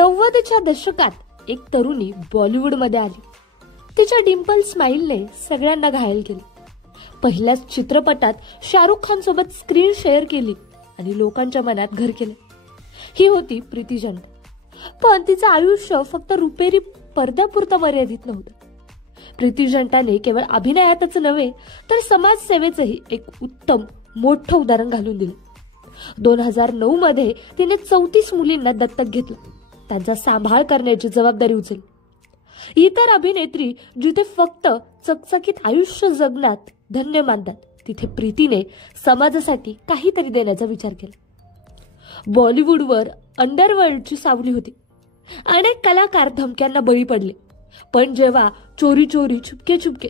90च्या दशकात एक तरुणी बॉलिवूडमध्ये आली. तिच्या डिम्पल स्माईलने सगळ्यांना घायल केले. पहिल्याच चित्रपटात शाहरुख खान सोबत स्क्रीन शेअर केली आणि लोकांच्या मनात घर केले. ही होती प्रीती झंटा. पण तिचं आयुष्य फक्त रुपेरी पडद्यापुरतं मर्यादित नव्हतं. प्रीती झंटाने केवळ अभिनयातच नव्हे तर समाजसेवेचंही एक उत्तम मोठं उदाहरण घालून दिलं. 2009 मध्ये तिने 34 मुलींना दत्तक घेतलं, त्यांचा सांभाळ करण्याची जबाबदारी उचलली. इतर अभिनेत्री जिथे फक्त चकचकीत आयुष्य जगण्यात धन्य मानतात, तिथे प्रीतीने समाजासाठी काहीतरी देण्याचा विचार केला. बॉलिवूडवर अंडरवर्ल्डची सावली होती. अनेक कलाकार धमक्यांना बळी पडले. पण जेव्हा चोरी चोरी चुपके चुपके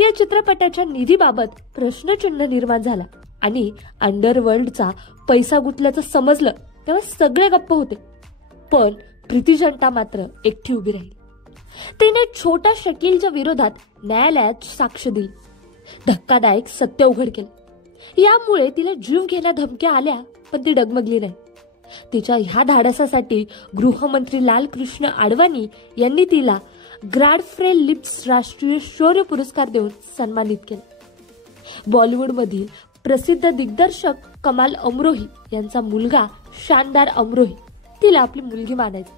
या चित्रपटाच्या निधीबाबत प्रश्नचिन्ह निर्माण झाला आणि अंडरवर्ल्डचा पैसा गुंतल्याचं समजलं, तेव्हा सगळे गप्प होते. पण प्रीती झंटा मात्र एकटी उभी राहिली. तिने छोटा शकीलच्या विरोधात न्यायालयात साक्ष दिली, धक्कादायक सत्य उघड केलं. यामुळे तिला जीव घेण्या धमक्या आल्या, पण ती डगमगली नाही. तिच्या ह्या धाडसासाठी गृहमंत्री लालकृष्ण अडवाणी यांनी तिला ग्रॅडफ्रे लिप्स राष्ट्रीय शौर्य पुरस्कार देऊन सन्मानित केलं. बॉलिवूडमधील प्रसिद्ध दिग्दर्शक कमाल अमरोही यांचा मुलगा शानदार अमरोही तिला आपली मुलगी मानायचा.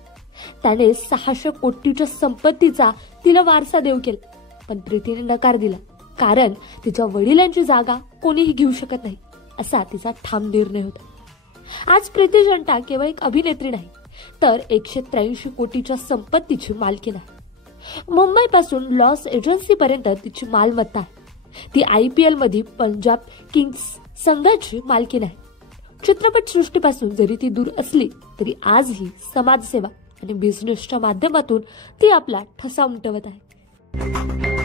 त्याने 600 कोटीच्या संपत्तीचा तिला वारसा देऊ केला. पण प्रीतीने नकार दिला, कारण तिच्या वडिलांची जागा कोणीही घेऊ शकत नाही असा तिचा ठाम निर्णय होता. आज प्रीती झंटा केवळ एक अभिनेत्री नाही, तर 183 कोटीच्या संपत्तीची मालकीण आहे. मुंबईपासून लॉस एजन्सी पर्यंत तिची मालमत्ता आहे. ती IPL मध्ये पंजाब किंग्स संघाची मालकीण आहे. चित्रपट सृष्टीपासून जरी ती दूर असली तरी आजही समाजसेवा आणि बिझनेसच्या माध्यमातून ती आपला ठसा उमटवत आहे.